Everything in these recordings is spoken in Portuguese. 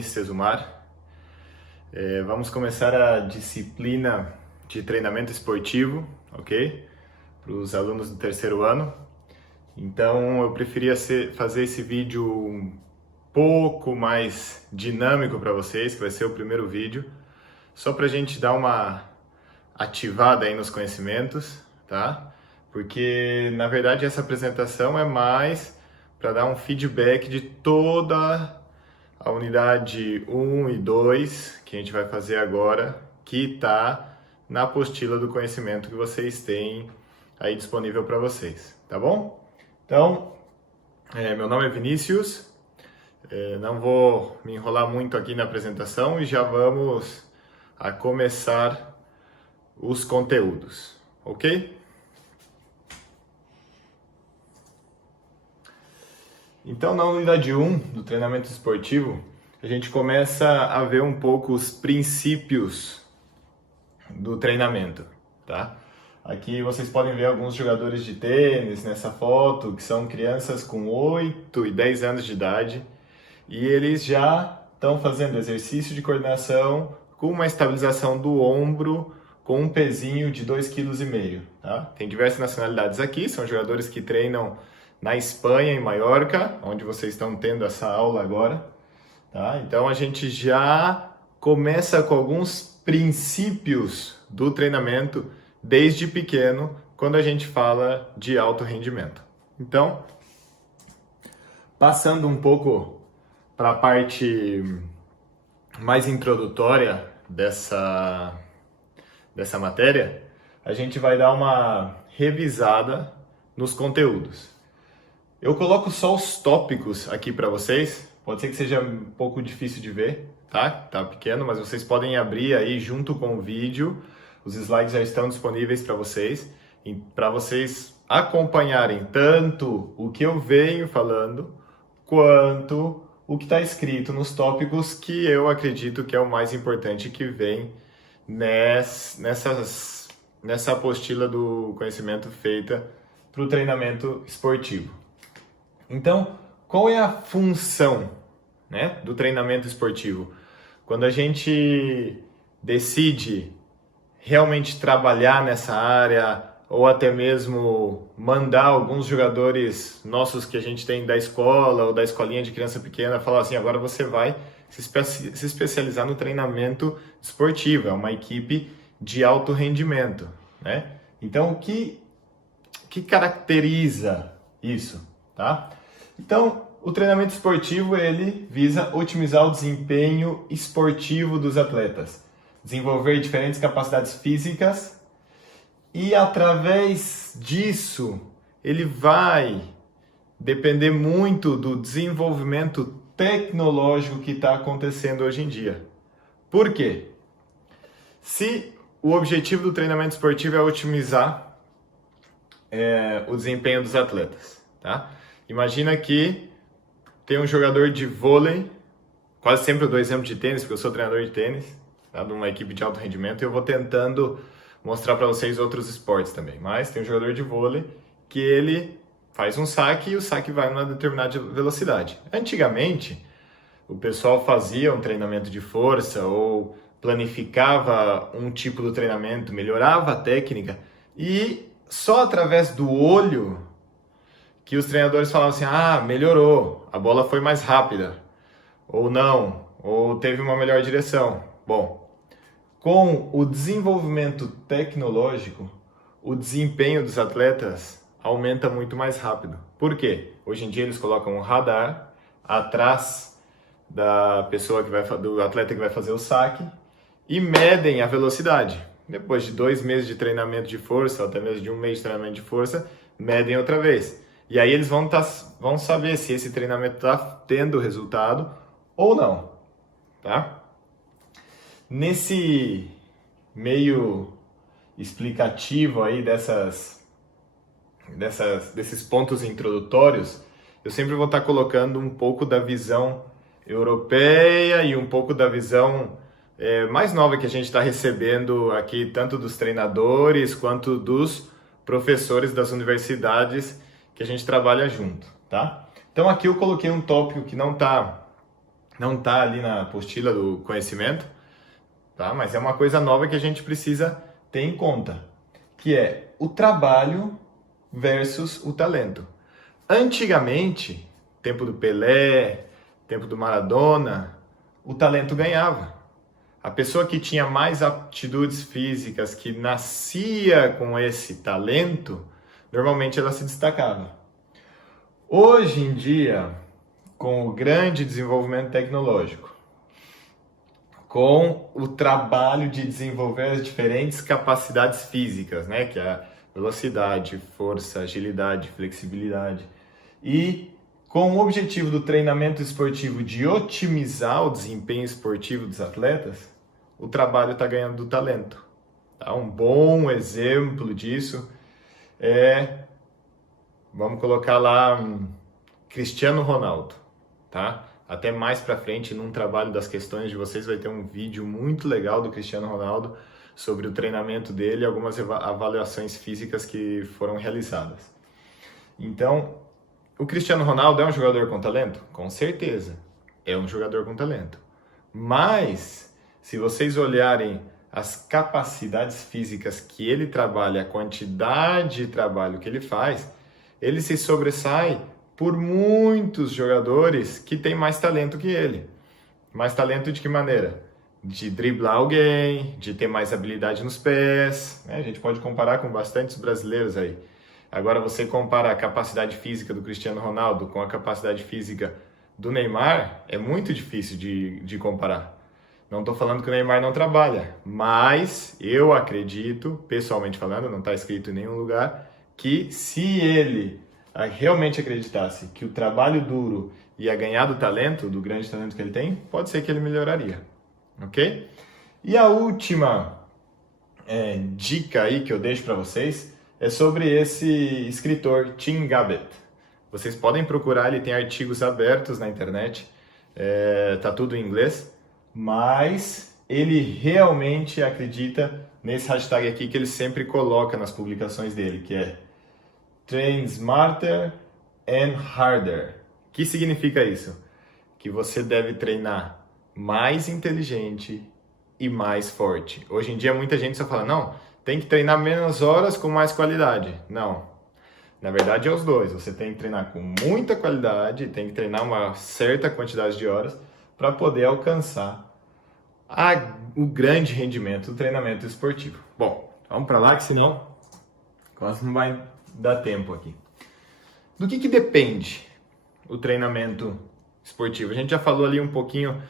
Gomes Cesumar. Vamos começar a disciplina de treinamento esportivo, ok? Para os alunos do terceiro ano. Então eu preferia fazer esse vídeo um pouco mais dinâmico para vocês, que vai ser o primeiro vídeo, só para a gente dar uma ativada aí nos conhecimentos, tá? Porque na verdade essa apresentação é mais para dar um feedback de toda a unidade 1 e 2 que a gente vai fazer agora, que está na apostila do conhecimento que vocês têm aí disponível para vocês, tá bom? Então, meu nome é Vinícius, não vou me enrolar muito aqui na apresentação e já vamos a começar os conteúdos, ok? Então, na unidade 1 do treinamento esportivo, a gente começa a ver um pouco os princípios do treinamento, tá? Aqui vocês podem ver alguns jogadores de tênis nessa foto, que são crianças com 8 e 10 anos de idade, e eles já estão fazendo exercício de coordenação com uma estabilização do ombro com um pezinho de 2,5 kg, tá? Tem diversas nacionalidades aqui, são jogadores que treinam na Espanha, em Maiorca, onde vocês estão tendo essa aula agora, tá? Então a gente já começa com alguns princípios do treinamento desde pequeno, quando a gente fala de alto rendimento. Então, passando um pouco para a parte mais introdutória dessa matéria, a gente vai dar uma revisada nos conteúdos. Eu coloco só os tópicos aqui para vocês, pode ser que seja um pouco difícil de ver, tá? Tá pequeno, mas vocês podem abrir aí junto com o vídeo, os slides já estão disponíveis para vocês acompanharem tanto o que eu venho falando, quanto o que está escrito nos tópicos que eu acredito que é o mais importante que vem nessa apostila do conhecimento feita para o treinamento esportivo. Então, qual é a função, né, do treinamento esportivo? Quando a gente decide realmente trabalhar nessa área ou até mesmo mandar alguns jogadores nossos que a gente tem da escola ou da escolinha de criança pequena falar assim, agora você vai se especializar no treinamento esportivo, é uma equipe de alto rendimento, né? Então, o que caracteriza isso, tá? Então, o treinamento esportivo, ele visa otimizar o desempenho esportivo dos atletas, desenvolver diferentes capacidades físicas e, através disso, ele vai depender muito do desenvolvimento tecnológico que está acontecendo hoje em dia. Por quê? Se o objetivo do treinamento esportivo é otimizar o desempenho dos atletas, tá? Imagina que tem um jogador de vôlei, quase sempre eu dou exemplo de tênis, porque eu sou treinador de tênis, tá? De uma equipe de alto rendimento, e eu vou tentando mostrar para vocês outros esportes também. Mas tem um jogador de vôlei que ele faz um saque e o saque vai numa determinada velocidade. Antigamente, o pessoal fazia um treinamento de força ou planificava um tipo de treinamento, melhorava a técnica e só através do olho que os treinadores falavam assim, melhorou, a bola foi mais rápida, ou não, ou teve uma melhor direção. Bom, com o desenvolvimento tecnológico, o desempenho dos atletas aumenta muito mais rápido. Por quê? Hoje em dia eles colocam um radar atrás da pessoa do atleta que vai fazer o saque e medem a velocidade. Depois de 2 meses de treinamento de força, ou até mesmo de 1 mês de treinamento de força, medem outra vez. E aí eles vão saber se esse treinamento está tendo resultado ou não, tá? Nesse meio explicativo aí desses pontos introdutórios, eu sempre vou estar colocando um pouco da visão europeia e um pouco da visão mais nova que a gente está recebendo aqui, tanto dos treinadores quanto dos professores das universidades que a gente trabalha junto, tá? Então aqui eu coloquei um tópico que não está não está ali na apostila do conhecimento, tá? Mas é uma coisa nova que a gente precisa ter em conta, que é o trabalho versus o talento. Antigamente, tempo do Pelé, tempo do Maradona, o talento ganhava. A pessoa que tinha mais aptidões físicas, que nascia com esse talento, normalmente ela se destacava. Hoje em dia, com o grande desenvolvimento tecnológico, com o trabalho de desenvolver as diferentes capacidades físicas, né, que é a velocidade, força, agilidade, flexibilidade, e com o objetivo do treinamento esportivo de otimizar o desempenho esportivo dos atletas, o trabalho está ganhando do talento. Tá? Um bom exemplo disso é, vamos colocar lá, Cristiano Ronaldo. Tá? Até mais para frente, num trabalho das questões de vocês, vai ter um vídeo muito legal do Cristiano Ronaldo sobre o treinamento dele e algumas avaliações físicas que foram realizadas. Então, o Cristiano Ronaldo é um jogador com talento? Com certeza, é um jogador com talento. Mas, se vocês olharem as capacidades físicas que ele trabalha, a quantidade de trabalho que ele faz, ele se sobressai por muitos jogadores que têm mais talento que ele. Mais talento de que maneira? De driblar alguém, de ter mais habilidade nos pés, né? A gente pode comparar com bastantes brasileiros aí. Agora você compara a capacidade física do Cristiano Ronaldo com a capacidade física do Neymar, é muito difícil de comparar. Não estou falando que o Neymar não trabalha, mas eu acredito, pessoalmente falando, não está escrito em nenhum lugar, que se ele realmente acreditasse que o trabalho duro ia ganhar do talento, do grande talento que ele tem, pode ser que ele melhoraria, ok? E a última dica aí que eu deixo para vocês é sobre esse escritor, Tim Gabbett. Vocês podem procurar, ele tem artigos abertos na internet, tá tudo em inglês, mas ele realmente acredita nesse hashtag aqui que ele sempre coloca nas publicações dele, que é Train Smarter and Harder. O que significa isso? Que você deve treinar mais inteligente e mais forte. Hoje em dia muita gente só fala, não, tem que treinar menos horas com mais qualidade. Não. Na verdade é os dois. Você tem que treinar com muita qualidade, tem que treinar uma certa quantidade de horas para poder alcançar o grande rendimento do treinamento esportivo. Bom, vamos para lá que senão quase não vai dar tempo aqui. Do que depende o treinamento esportivo? A gente já falou ali um pouquinho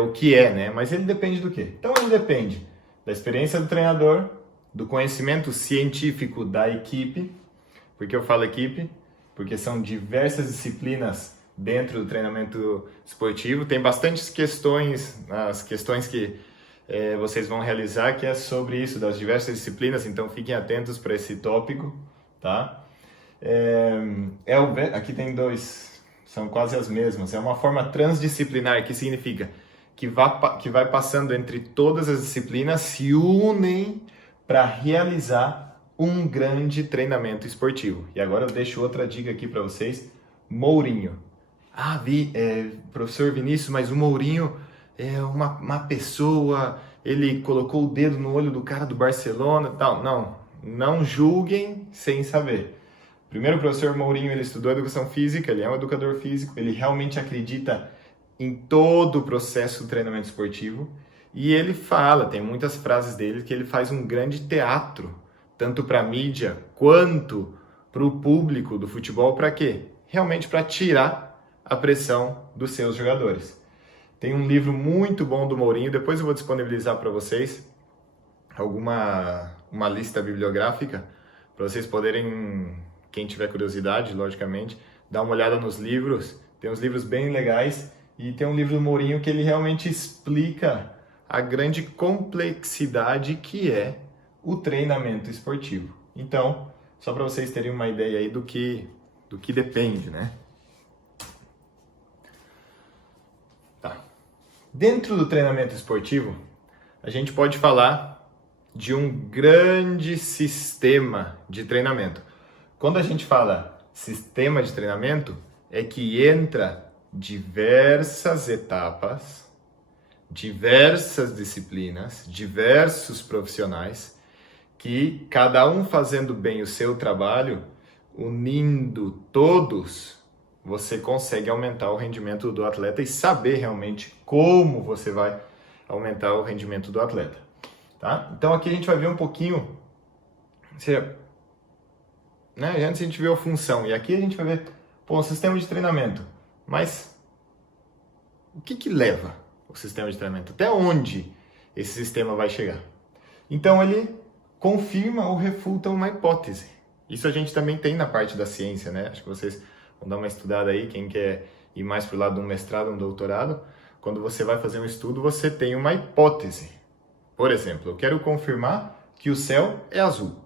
o que é, né? Mas ele depende do quê? Então ele depende da experiência do treinador, do conhecimento científico da equipe. Por que eu falo equipe? Porque são diversas disciplinas dentro do treinamento esportivo. Tem bastantes questões, as questões que vocês vão realizar, que é sobre isso, das diversas disciplinas, então fiquem atentos para esse tópico, tá? Aqui tem dois, são quase as mesmas. É uma forma transdisciplinar, que significa que vai passando entre todas as disciplinas, se unem para realizar um grande treinamento esportivo. E agora eu deixo outra dica aqui para vocês, Mourinho. Professor Vinícius, mas o Mourinho é uma pessoa, ele colocou o dedo no olho do cara do Barcelona, tal. Não julguem sem saber. Primeiro, o professor Mourinho, ele estudou educação física, ele é um educador físico, ele realmente acredita em todo o processo do treinamento esportivo e ele fala, tem muitas frases dele que ele faz um grande teatro, tanto para a mídia quanto para o público do futebol, para quê? Realmente para tirar a pressão dos seus jogadores. Tem um livro muito bom do Mourinho, depois eu vou disponibilizar para vocês uma lista bibliográfica para vocês poderem, quem tiver curiosidade, logicamente, dar uma olhada nos livros. Tem uns livros bem legais e tem um livro do Mourinho que ele realmente explica a grande complexidade que é o treinamento esportivo. Então, só para vocês terem uma ideia aí do que depende, né? Tá. Dentro do treinamento esportivo, a gente pode falar de um grande sistema de treinamento. Quando a gente fala sistema de treinamento, é que entra diversas etapas, diversas disciplinas, diversos profissionais, que cada um fazendo bem o seu trabalho, unindo todos, você consegue aumentar o rendimento do atleta e saber realmente como você vai aumentar o rendimento do atleta. Tá? Então aqui a gente vai ver um pouquinho, né? Antes a gente viu a função, e aqui a gente vai ver o sistema de treinamento. Mas o que leva o sistema de treinamento? Até onde esse sistema vai chegar? Então ele confirma ou refuta uma hipótese. Isso a gente também tem na parte da ciência, né? Acho que vocês vão dar uma estudada aí, quem quer ir mais para o lado de um mestrado, um doutorado. Quando você vai fazer um estudo, você tem uma hipótese. Por exemplo, eu quero confirmar que o céu é azul.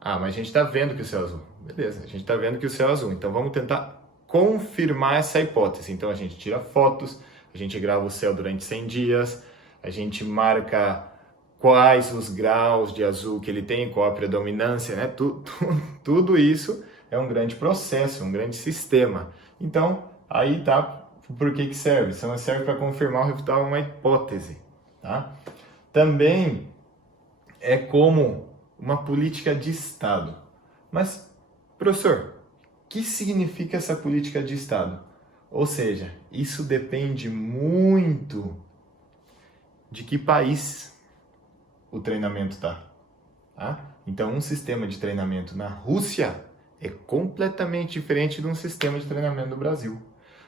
Ah, mas a gente está vendo que o céu é azul. Beleza, a gente está vendo que o céu é azul. Então vamos tentar confirmar essa hipótese. Então a gente tira fotos, a gente grava o céu durante 100 dias, a gente marca quais os graus de azul que ele tem, qual a predominância, né? Tudo isso é um grande processo, um grande sistema. Então, aí tá por que serve? Serve para confirmar ou refutar uma hipótese. Tá? Também é como uma política de Estado. Mas, professor, o que significa essa política de Estado? Ou seja, isso depende muito de que país o treinamento está. Tá? Então, um sistema de treinamento na Rússia é completamente diferente de um sistema de treinamento no Brasil.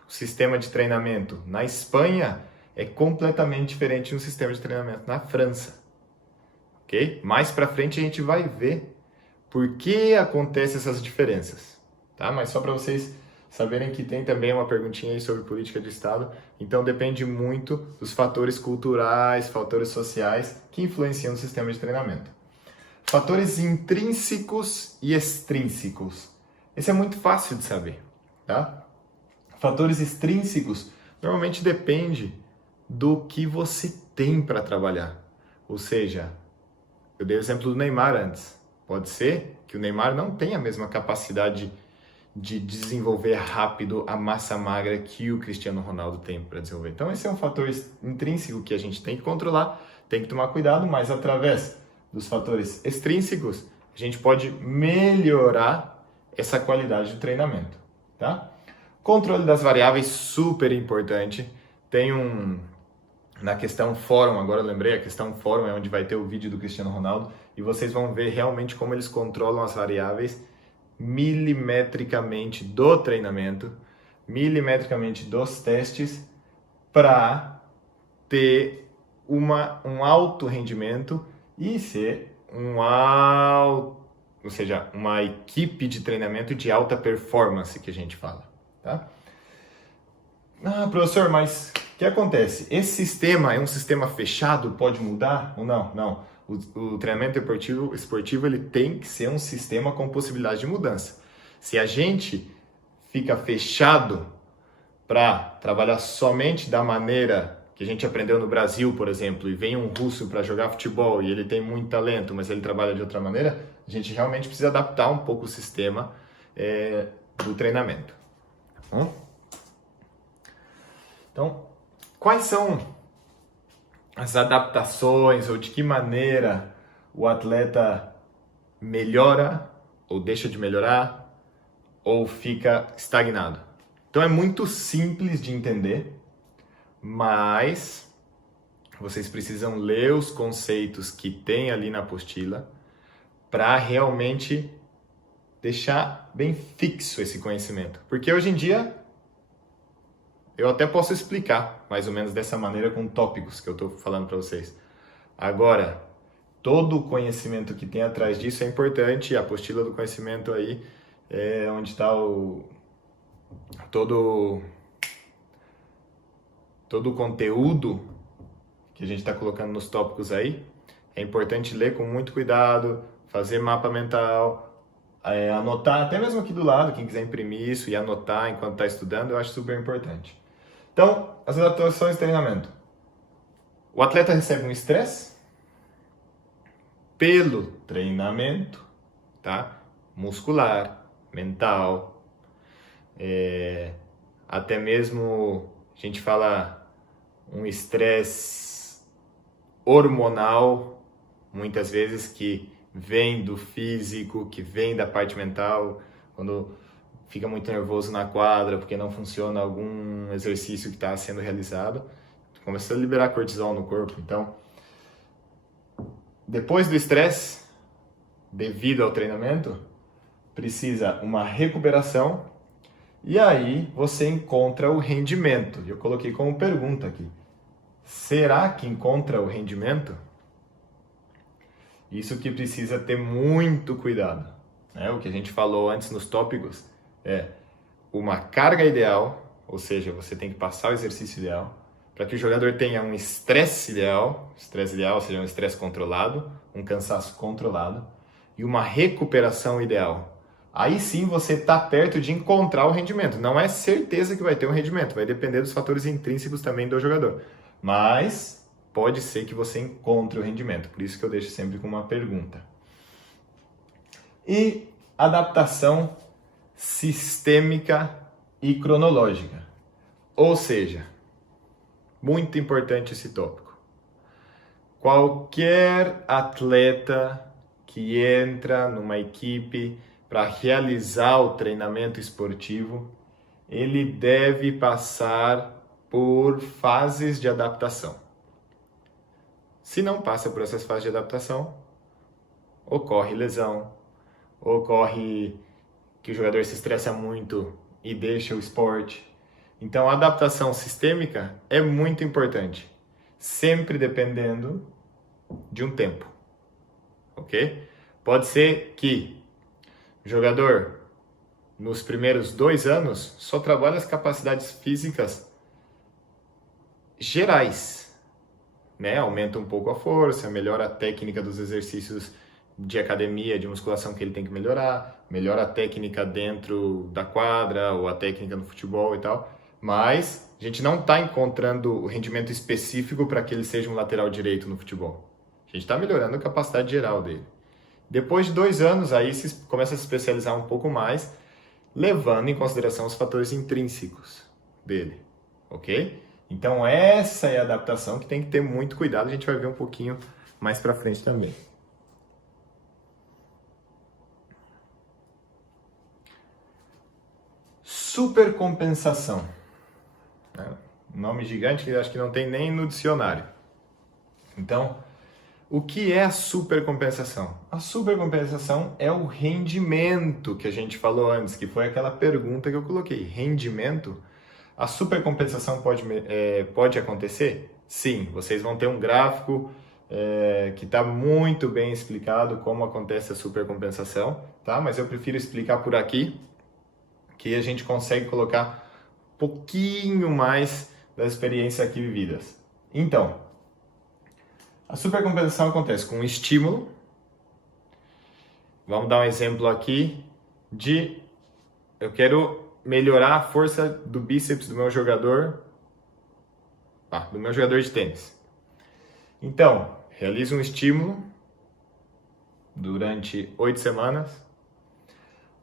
O sistema de treinamento na Espanha é completamente diferente de um sistema de treinamento na França. Ok? Mais para frente a gente vai ver por que acontecem essas diferenças. Tá? Mas só para vocês saberem que tem também uma perguntinha aí sobre política de Estado. Então depende muito dos fatores culturais, fatores sociais que influenciam o sistema de treinamento. Fatores intrínsecos e extrínsecos. Esse é muito fácil de saber. Tá? Fatores extrínsecos normalmente depende do que você tem para trabalhar. Ou seja, eu dei o exemplo do Neymar antes. Pode ser que o Neymar não tenha a mesma capacidade de desenvolver rápido a massa magra que o Cristiano Ronaldo tem para desenvolver. Então esse é um fator intrínseco que a gente tem que controlar, tem que tomar cuidado, mas através dos fatores extrínsecos, a gente pode melhorar essa qualidade do treinamento. Tá? Controle das variáveis, super importante. Tem na questão fórum, agora eu lembrei, a questão fórum é onde vai ter o vídeo do Cristiano Ronaldo e vocês vão ver realmente como eles controlam as variáveis milimetricamente do treinamento, milimetricamente dos testes para ter um alto rendimento e ser ou seja, uma equipe de treinamento de alta performance que a gente fala, tá? Ah, professor, mas o que acontece? Esse sistema é um sistema fechado, pode mudar ou não? Não. O treinamento esportivo ele tem que ser um sistema com possibilidade de mudança. Se a gente fica fechado para trabalhar somente da maneira que a gente aprendeu no Brasil, por exemplo, e vem um russo para jogar futebol e ele tem muito talento, mas ele trabalha de outra maneira, a gente realmente precisa adaptar um pouco o sistema do treinamento. Tá bom? Então, quais são as adaptações ou de que maneira o atleta melhora ou deixa de melhorar ou fica estagnado? Então é muito simples de entender, mas vocês precisam ler os conceitos que tem ali na apostila para realmente deixar bem fixo esse conhecimento. Porque hoje em dia eu até posso explicar mais ou menos dessa maneira com tópicos que eu estou falando para vocês. Agora, todo o conhecimento que tem atrás disso é importante. A apostila do conhecimento aí é onde está todo o conteúdo que a gente está colocando nos tópicos aí. É importante ler com muito cuidado, fazer mapa mental, anotar, até mesmo aqui do lado, quem quiser imprimir isso e anotar enquanto está estudando, eu acho super importante. Então, as adaptações de treinamento. O atleta recebe um estresse pelo treinamento, tá? Muscular, mental, até mesmo, a gente fala, um estresse hormonal, muitas vezes que vem do físico, que vem da parte mental, quando fica muito nervoso na quadra porque não funciona algum exercício que está sendo realizado, começa a liberar cortisol no corpo. Então, depois do estresse, devido ao treinamento, precisa uma recuperação e aí você encontra o rendimento. Eu coloquei como pergunta aqui. Será que encontra o rendimento? Isso que precisa ter muito cuidado, né? O que a gente falou antes nos tópicos é uma carga ideal, ou seja, você tem que passar o exercício ideal, para que o jogador tenha um estresse ideal, ou seja, um estresse controlado, um cansaço controlado, e uma recuperação ideal. Aí sim você está perto de encontrar o rendimento. Não é certeza que vai ter um rendimento, vai depender dos fatores intrínsecos também do jogador. Mas pode ser que você encontre o rendimento, por isso que eu deixo sempre com uma pergunta. E adaptação sistêmica e cronológica. Ou seja, muito importante esse tópico. Qualquer atleta que entra numa equipe para realizar o treinamento esportivo, ele deve passar por fases de adaptação. Se não passa por essas fases de adaptação, ocorre lesão, ocorre que o jogador se estressa muito e deixa o esporte. Então, a adaptação sistêmica é muito importante, sempre dependendo de um tempo, ok? Pode ser que o jogador, nos primeiros 2 anos, só trabalha as capacidades físicas gerais, né? Aumenta um pouco a força, melhora a técnica dos exercícios de academia, de musculação que ele tem que melhorar, melhora a técnica dentro da quadra ou a técnica no futebol e tal, mas a gente não está encontrando o rendimento específico para que ele seja um lateral direito no futebol. A gente está melhorando a capacidade geral dele. Depois de 2 anos, aí se começa a se especializar um pouco mais, levando em consideração os fatores intrínsecos dele, ok? Então essa é a adaptação que tem que ter muito cuidado, a gente vai ver um pouquinho mais para frente também. Supercompensação. Um nome gigante que acho que não tem nem no dicionário. Então, o que é a supercompensação? A supercompensação é o rendimento que a gente falou antes, que foi aquela pergunta que eu coloquei. Rendimento? A supercompensação pode acontecer? Sim, vocês vão ter um gráfico que está muito bem explicado como acontece a supercompensação, tá? Mas eu prefiro explicar por aqui, que a gente consegue colocar um pouquinho mais das experiências aqui vividas. Então, a supercompensação acontece com um estímulo. Vamos dar um exemplo aqui de eu quero melhorar a força do bíceps do meu jogador de tênis. Então, realizo um estímulo durante 8 semanas.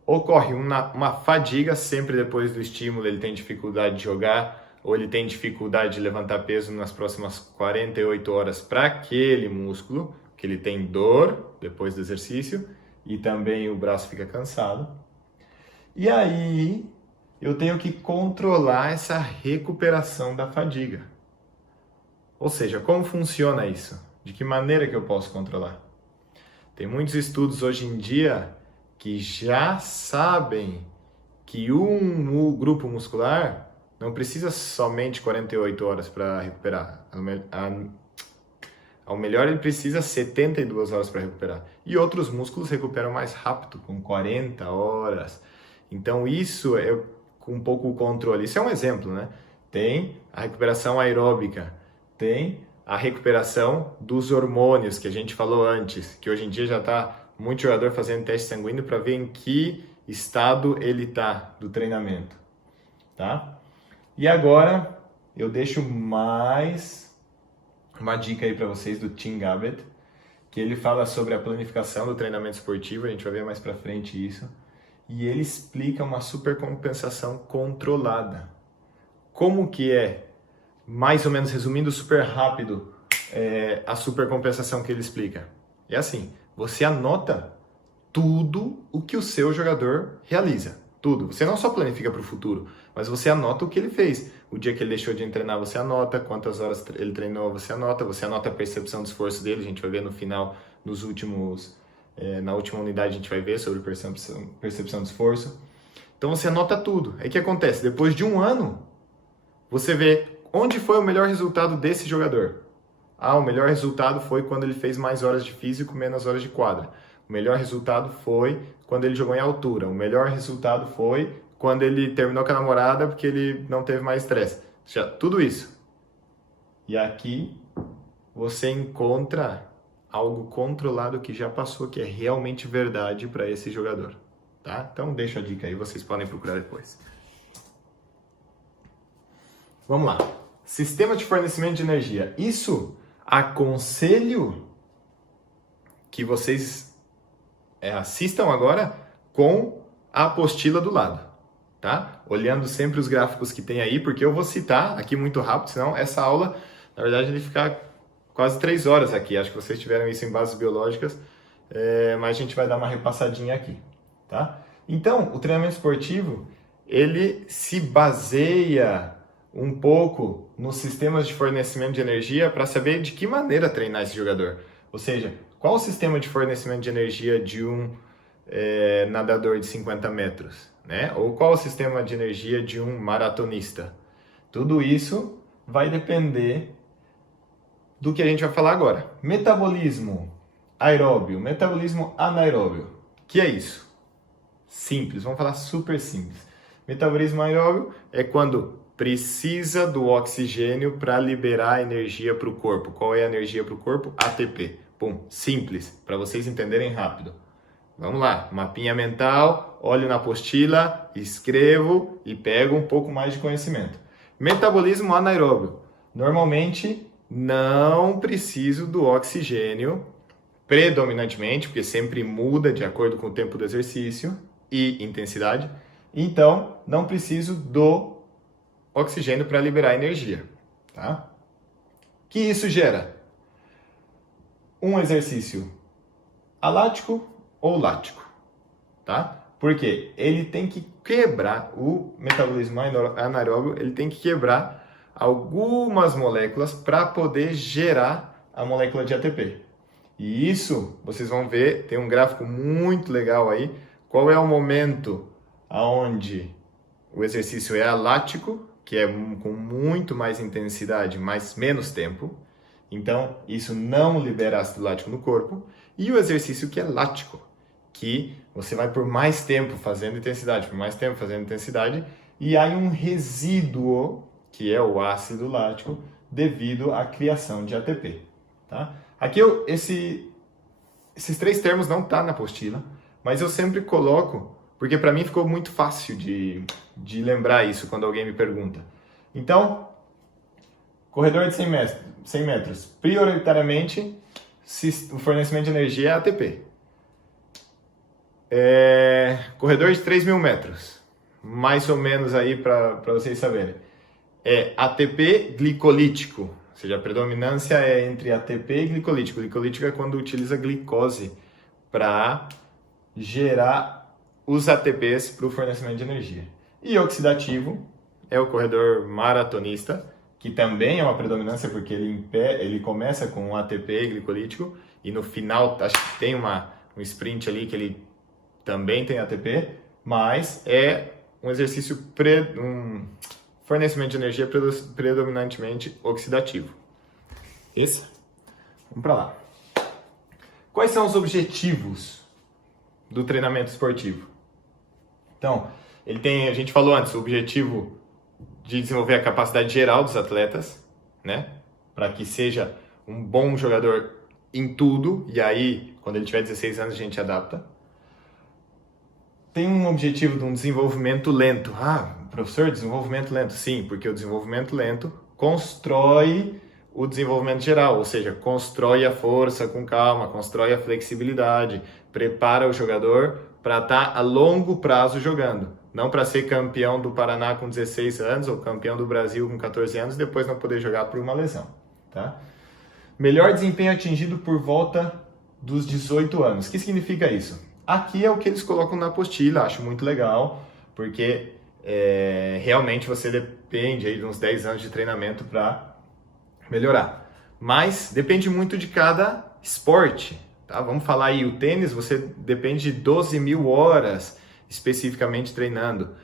Ocorre uma fadiga, sempre depois do estímulo ele tem dificuldade de jogar ou ele tem dificuldade de levantar peso nas próximas 48 horas para aquele músculo, que ele tem dor depois do exercício e também o braço fica cansado. E aí eu tenho que controlar essa recuperação da fadiga. Ou seja, como funciona isso? De que maneira que eu posso controlar? Tem muitos estudos hoje em dia que já sabem que um grupo muscular não precisa somente 48 horas para recuperar. Ao melhor ele precisa 72 horas para recuperar. E outros músculos recuperam mais rápido, com 40 horas. Então isso é com um pouco o controle. Isso é um exemplo, né? Tem a recuperação aeróbica, tem a recuperação dos hormônios que a gente falou antes, que hoje em dia já está muito jogador fazendo teste sanguíneo para ver em que estado ele está do treinamento, tá? E agora eu deixo mais uma dica aí para vocês do Tim Gabbett, que ele fala sobre a planificação do treinamento esportivo, a gente vai ver mais para frente isso, e ele explica uma supercompensação controlada. como que é, mais ou menos resumindo super rápido, a supercompensação que ele explica? É assim, você anota tudo o que o seu jogador realiza. Tudo. Você não só planifica para o futuro, mas você anota o que ele fez. O dia que ele deixou de treinar, você anota. Quantas horas ele treinou, você anota. Você anota a percepção do esforço dele. A gente vai ver no final, na última unidade, a gente vai ver sobre percepção do esforço. Então você anota tudo. Aí o que acontece? Depois de um ano, você vê onde foi o melhor resultado desse jogador. O melhor resultado foi quando ele fez mais horas de físico, menos horas de quadra. O melhor resultado foi quando ele jogou em altura. O melhor resultado foi quando ele terminou com a namorada porque ele não teve mais estresse. Tudo isso. E aqui você encontra algo controlado que já passou, que é realmente verdade para esse jogador. Tá? Então deixa a dica aí, vocês podem procurar depois. Vamos lá. Sistema de fornecimento de energia. Isso aconselho que vocês assistam agora com a apostila do lado, tá? Olhando sempre os gráficos que tem aí, porque eu vou citar aqui muito rápido, senão essa aula, na verdade, ele fica quase 3 horas aqui. Acho que vocês tiveram isso em bases biológicas, mas a gente vai dar uma repassadinha aqui, tá? Então, o treinamento esportivo, ele se baseia um pouco nos sistemas de fornecimento de energia para saber de que maneira treinar esse jogador. Ou seja, qual o sistema de fornecimento de energia de um nadador de 50 metros? Né? Ou qual o sistema de energia de um maratonista? Tudo isso vai depender do que a gente vai falar agora. Metabolismo aeróbio, metabolismo anaeróbio. O que é isso? Simples, vamos falar super simples. Metabolismo aeróbio é quando precisa do oxigênio para liberar energia para o corpo. Qual é a energia para o corpo? ATP. Pum, simples, para vocês entenderem rápido. Vamos lá, mapinha mental, olho na apostila, escrevo e pego um pouco mais de conhecimento. Metabolismo anaeróbio. Normalmente não preciso do oxigênio, predominantemente, porque sempre muda de acordo com o tempo do exercício e intensidade. Então, não preciso do oxigênio para liberar energia, tá? Que isso gera? Um exercício alático ou lático, tá? Porque ele tem que quebrar o metabolismo anaeróbio, ele tem que quebrar algumas moléculas para poder gerar a molécula de ATP. E isso, vocês vão ver, tem um gráfico muito legal aí, qual é o momento onde o exercício é alático, que é com muito mais intensidade, mas menos tempo. Então, isso não libera ácido lático no corpo. E o exercício que é lático, que você vai por mais tempo fazendo intensidade, e há um resíduo, que é o ácido lático, devido à criação de ATP. Tá? Aqui, esses 3 termos não estão na apostila, mas eu sempre coloco, porque para mim ficou muito fácil de lembrar isso quando alguém me pergunta. Então, corredor de 100 metros, prioritariamente, o fornecimento de energia é ATP. Corredor de 3.000 metros, mais ou menos aí para vocês saberem. É ATP glicolítico, ou seja, a predominância é entre ATP e glicolítico. Glicolítico é quando utiliza glicose para gerar os ATPs para o fornecimento de energia. E oxidativo é o corredor maratonista, que também é uma predominância porque ele começa com um ATP glicolítico e no final acho que tem um sprint ali que ele também tem ATP, mas é um exercício, um fornecimento de energia predominantemente oxidativo. Isso? Vamos para lá. Quais são os objetivos do treinamento esportivo? Então, a gente falou antes, o objetivo de desenvolver a capacidade geral dos atletas, né? Para que seja um bom jogador em tudo, e aí, quando ele tiver 16 anos, a gente adapta. Tem um objetivo de um desenvolvimento lento. Professor, desenvolvimento lento? Sim, porque o desenvolvimento lento constrói o desenvolvimento geral, ou seja, constrói a força com calma, constrói a flexibilidade, prepara o jogador para estar a longo prazo jogando. Não para ser campeão do Paraná com 16 anos ou campeão do Brasil com 14 anos e depois não poder jogar por uma lesão, tá? Melhor desempenho atingido por volta dos 18 anos. O que significa isso? Aqui é o que eles colocam na apostila, acho muito legal, porque realmente você depende aí de uns 10 anos de treinamento para melhorar. Mas depende muito de cada esporte, tá? Vamos falar aí, o tênis, você depende de 12 mil horas especificamente treinando.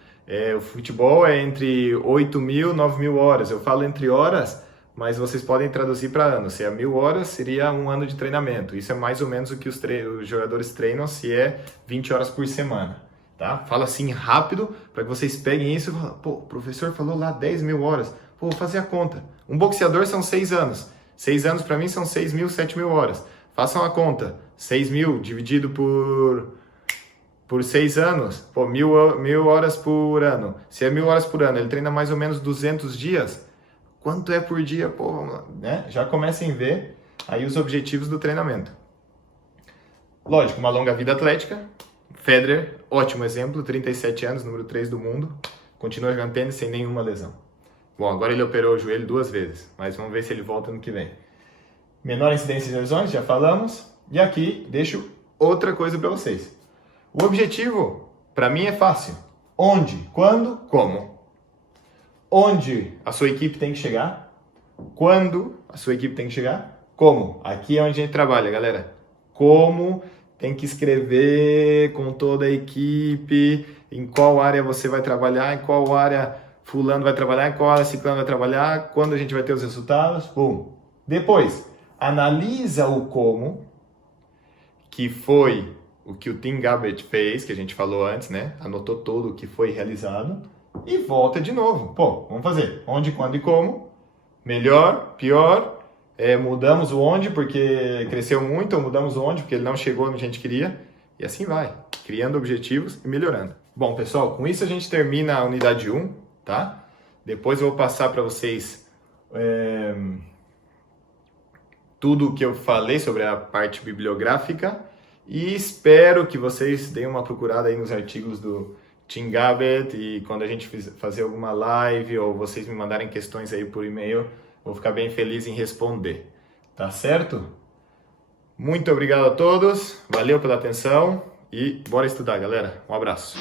O futebol é entre 8 mil e 9 mil horas. Eu falo entre horas, mas vocês podem traduzir para anos. Se é 1.000 horas, seria um ano de treinamento. Isso é mais ou menos o que os jogadores treinam, se é 20 horas por semana. Tá? Fala assim rápido, para que vocês peguem isso e falem, pô, o professor falou lá 10 mil horas. Pô, vou fazer a conta. Um boxeador são 6 anos. 6 anos para mim são 6 mil, 7 mil horas. Façam a conta. 6 mil dividido por 6 anos, pô, 1.000 horas por ano. Se é 1.000 horas por ano, ele treina mais ou menos 200 dias. Quanto é por dia? Pô, vamos lá, né? Já comecem a ver aí os objetivos do treinamento. Lógico, uma longa vida atlética. Federer, ótimo exemplo, 37 anos, número 3 do mundo. Continua jogando tênis sem nenhuma lesão. Bom, agora ele operou o joelho 2 vezes, mas vamos ver se ele volta no que vem. Menor incidência de lesões, já falamos. E aqui deixo outra coisa para vocês. O objetivo, para mim, é fácil. Onde, quando, como. Onde a sua equipe tem que chegar. Quando a sua equipe tem que chegar. Como. Aqui é onde a gente trabalha, galera. Como tem que escrever com toda a equipe, em qual área você vai trabalhar, em qual área fulano vai trabalhar, em qual área ciclano vai trabalhar, quando a gente vai ter os resultados. Bom. Depois, analisa o como, que foi o que o Tim Gabbett fez, que a gente falou antes, né? Anotou tudo o que foi realizado e volta de novo. Pô, vamos fazer onde, quando e como. Melhor, pior, mudamos o onde porque cresceu muito, ou mudamos o onde porque ele não chegou onde a gente queria. E assim vai, criando objetivos e melhorando. Bom, pessoal, com isso a gente termina a unidade 1, tá? Depois eu vou passar para vocês tudo o que eu falei sobre a parte bibliográfica. E espero que vocês deem uma procurada aí nos artigos do Tim Gabbett e quando a gente fazer alguma live ou vocês me mandarem questões aí por e-mail, vou ficar bem feliz em responder. Tá certo? Muito obrigado a todos, valeu pela atenção e bora estudar, galera. Um abraço.